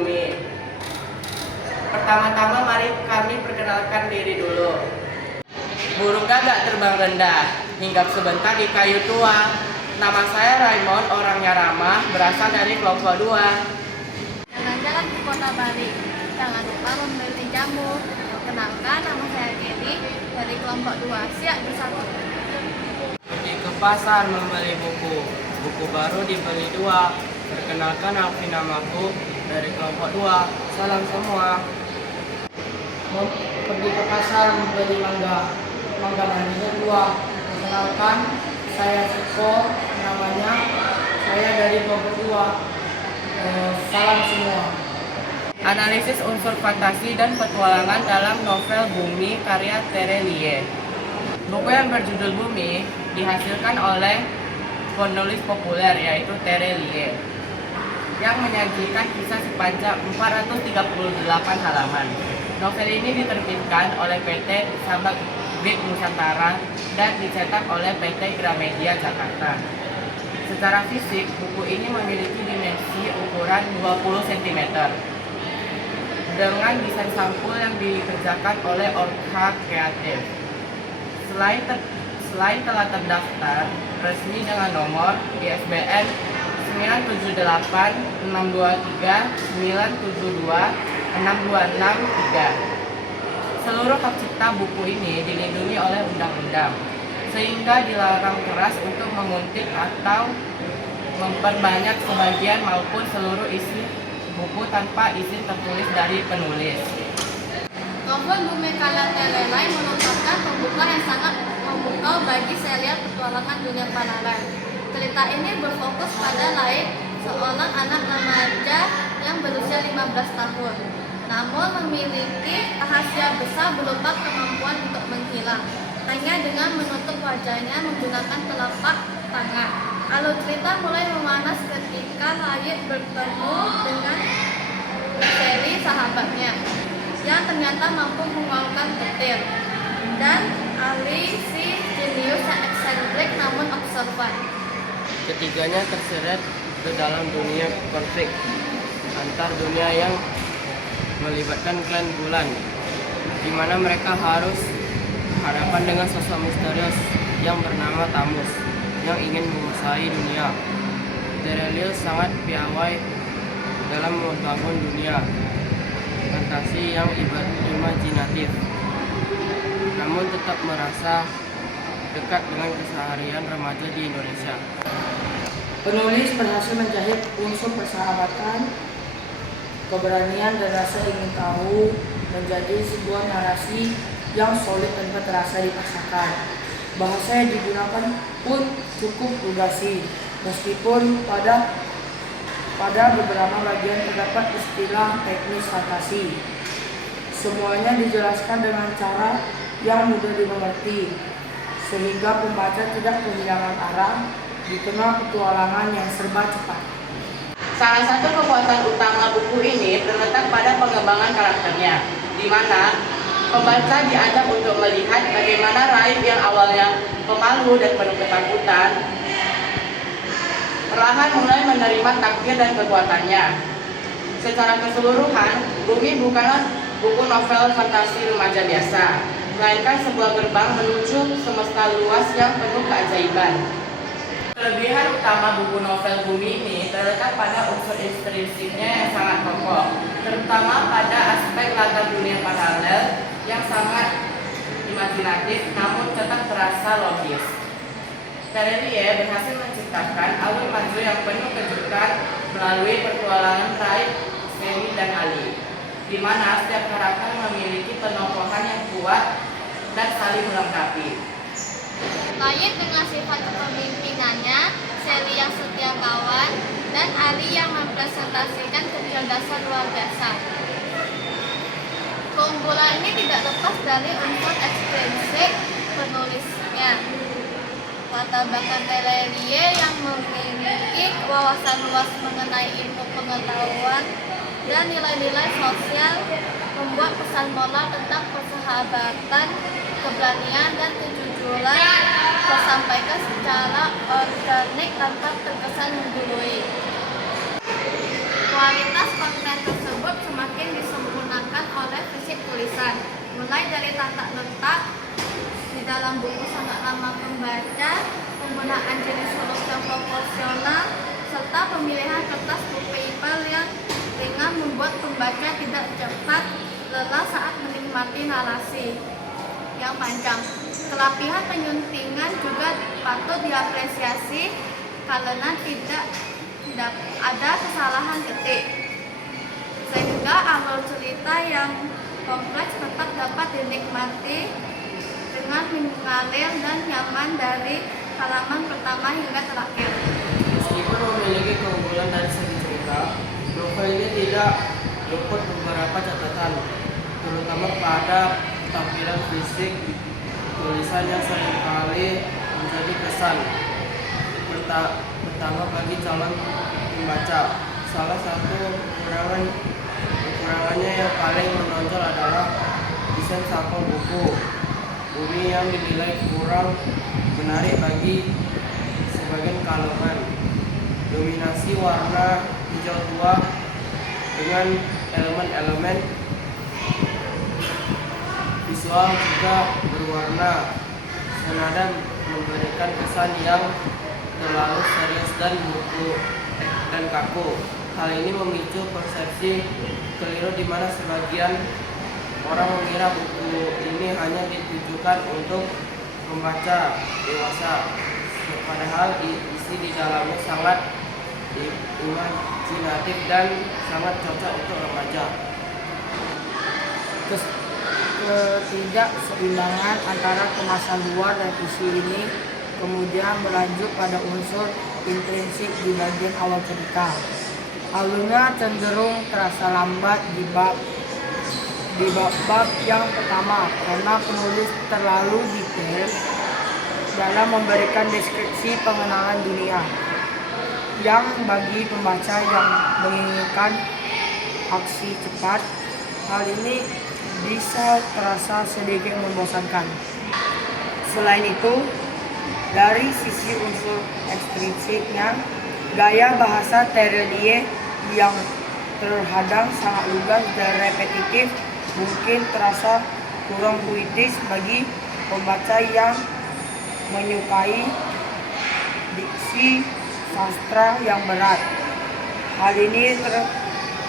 bumi. Pertama-tama mari kami perkenalkan diri dulu. Burung gagak terbang rendah, hinggap sebentar di kayu tua. Nama saya Raymond, orangnya ramah, berasal dari kelompok 2. Jalan-jalan ke kota Bali, jangan lupa membeli jamu. Kenalkan, nama saya Kelly dari kelompok 2. Siap bersatu. Pergi ke pasar membeli buku, buku baru dibeli 2. Perkenalkan, aku namaku dari kelompok 2. Salam semua. Pergi ke pasar membeli mangga, mangga manisnya 2. Perkenalkan, saya Siko, namanya. Saya dari kelompok 2. Salam semua. Analisis unsur fantasi dan petualangan dalam novel Bumi karya Terelie. Buku yang berjudul Bumi dihasilkan oleh penulis populer yaitu Terelie yang menyajikan kisah sepanjang 438 halaman. Novel ini diterbitkan oleh PT Sabak Bit Nusantara dan dicetak oleh PT Gramedia Jakarta. Secara fisik, buku ini memiliki dimensi ukuran 20 cm dengan desain sampul yang dikerjakan oleh Orca Kreatif. Selain telah terdaftar resmi dengan nomor ISBN 9786239726263. Seluruh hak cipta buku ini dilindungi oleh undang-undang, sehingga dilarang keras untuk menguntit atau memperbanyak sebagian maupun seluruh isi buku tanpa izin tertulis dari penulis. Novel Bumi karya Terelie merupakan pembuka yang sangat memukau bagi serial petualangan dunia paralel. Cerita ini berfokus pada Laik, seorang anak remaja yang berusia 15 tahun, namun memiliki rahasia besar berupa kemampuan untuk menghilang hanya dengan menutup wajahnya menggunakan telapak tangan. Alur cerita mulai memanas ketika Laik bertemu dengan Sally, sahabatnya, yang ternyata mampu mengeluarkan petir, dan Ali, si jenius yang eksentrik namun observan. Ketiganya terseret ke dalam dunia konflik antar dunia yang melibatkan klan bulan, di mana mereka harus berhadapan dengan sosok misterius yang bernama Tamus yang ingin menguasai dunia. Terelie sangat piawai dalam membangun dunia fantasi yang imajinatif, namun tetap merasa dekat dengan keseharian remaja di Indonesia. Penulis berhasil menjahit unsur persahabatan, keberanian, dan rasa ingin tahu menjadi sebuah narasi yang solid tanpa terasa dipaksakan. Bahasa yang digunakan pun cukup lugasi, meskipun pada beberapa bagian terdapat istilah teknis fantasi. Semuanya dijelaskan dengan cara yang mudah dimengerti, sehingga pembaca tidak kehilangan arah di tengah petualangan yang serba cepat. Salah satu kekuatan utama buku ini terletak pada pengembangan karakternya, di mana pembaca diajak untuk melihat bagaimana Raib yang awalnya pemalu dan penuh ketakutan perlahan mulai menerima takdir dan kekuatannya. Secara keseluruhan, Bumi bukanlah buku novel fantasi remaja biasa, melainkan sebuah gerbang menuju semesta luas yang penuh keajaiban. Kelebihan utama buku novel Bumi ini terletak pada unsur intrinsiknya yang sangat kokoh, terutama pada aspek latar dunia paralel yang sangat imajinatif namun tetap terasa logis. Terelie berhasil menciptakan alur maju yang penuh kejutan melalui petualangan Raib, Sally, dan Ali, di mana setiap karakter memiliki penokohan yang kuat dan saling melengkapi. Laik dengan sifat kepemimpinannya, Sally yang setia kawan, dan Ali yang mempresentasikan kecerdasan luar biasa. Keunggulan ini tidak lepas dari unsur ekstrinsik penulisnya. Latar belakang Terelie yang memiliki wawasan luas mengenai ilmu pengetahuan dan nilai-nilai sosial membuat pesan moral tentang persahabatan, keberanian, dan kejujuran tersampaikan secara organik tanpa terkesan menggurui. Kualitas konten tersebut semakin disempurnakan oleh fisik tulisan, mulai dari tata letak di dalam buku sangat ramah pembaca, penggunaan jenis huruf yang proporsional, serta pemilihan kertas paper yang ringan membuat pembaca tidak cepat lelah saat menikmati narasi yang panjang. Kerapihan penyuntingan juga patut diapresiasi karena tidak ada kesalahan ketik, sehingga alur cerita yang kompleks tetap dapat dinikmati dengan mengalir dan nyaman dari halaman pertama hingga terakhir. Meskipun memiliki keunggulan dari segi cerita, novel ini tidak luput beberapa catatan, terutama pada tampilan fisik tulisan yang seringkali menjadi kesan pertama bagi calon pembaca. Salah satu kekurangannya yang paling menonjol adalah desain sampul buku. Bumi yang dinilai kurang menarik bagi sebagian kalangan. Dominasi warna hijau tua dengan elemen-elemen visual juga berwarna senada memberikan kesan yang terlalu serius dan kaku. Hal ini memicu persepsi keliru di mana sebagian orang mengira buku ini hanya ditujukan untuk pembaca dewasa, padahal isi di dalamnya sangat imajinatif dan sangat cocok untuk remaja. Ketidakseimbangan antara kemasan luar dan isi ini kemudian berlanjut pada unsur intrinsik di bagian awal cerita. Alurnya cenderung terasa lambat di bab yang pertama karena penulis terlalu detail dalam memberikan deskripsi pengenalan dunia yang bagi pembaca yang menginginkan aksi cepat, hal ini bisa terasa sedikit membosankan. Selain itu, dari sisi unsur ekstrinsiknya, gaya bahasa Terelie yang terkadang sangat lugas dan repetitif mungkin terasa kurang puitis bagi pembaca yang menyukai diksi sastra yang berat. Hal ini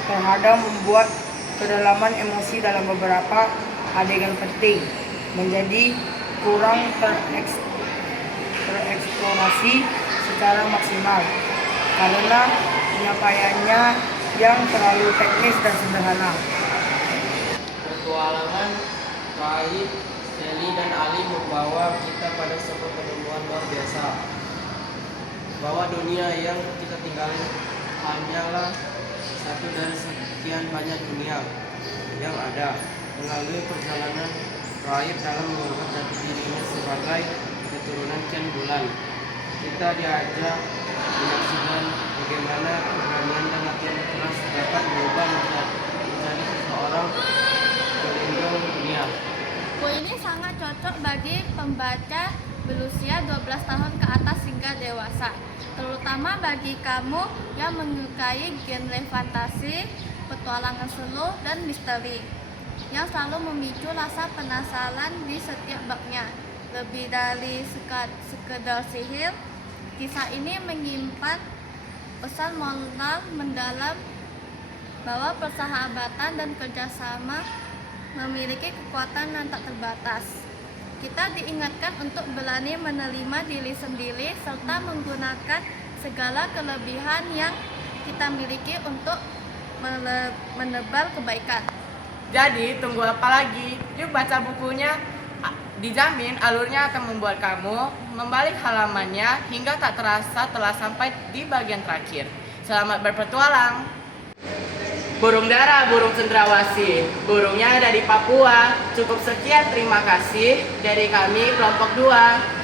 terkadang membuat kedalaman emosi dalam beberapa adegan penting menjadi kurang tereksplorasi secara maksimal karena penyampaiannya yang terlalu teknis dan sederhana. Petualangan Raib, Sally dan Ali membawa kita pada sebuah penemuan luar biasa, bahwa dunia yang kita tinggali hanyalah satu dari sekian banyak dunia yang ada. Melalui perjalanan Raib dalam mengungkap jati dirinya sebagai keturunan Ken Bulan, kita diajak menyaksikan bagaimana keberanian dan latihan keras dapat berubah menjadi seseorang pelindung dunia. Buku ini sangat cocok bagi pembaca berusia 12 tahun ke atas hingga dewasa, terutama bagi kamu yang menyukai genre fantasi, petualangan seru, dan misteri yang selalu memicu rasa penasaran di setiap babnya. Lebih dari sekedar sihir, kisah ini menyimpan pesan moral mendalam bahwa persahabatan dan kerjasama memiliki kekuatan yang tak terbatas. Kita diingatkan untuk berani menerima diri sendiri serta menggunakan segala kelebihan yang kita miliki untuk menebar kebaikan. Jadi tunggu apa lagi? Yuk baca bukunya. Dijamin alurnya akan membuat kamu membalik halamannya hingga tak terasa telah sampai di bagian terakhir. Selamat berpetualang. Burung dara, burung cendrawasih, burungnya dari Papua. Cukup sekian, terima kasih dari kami kelompok 2.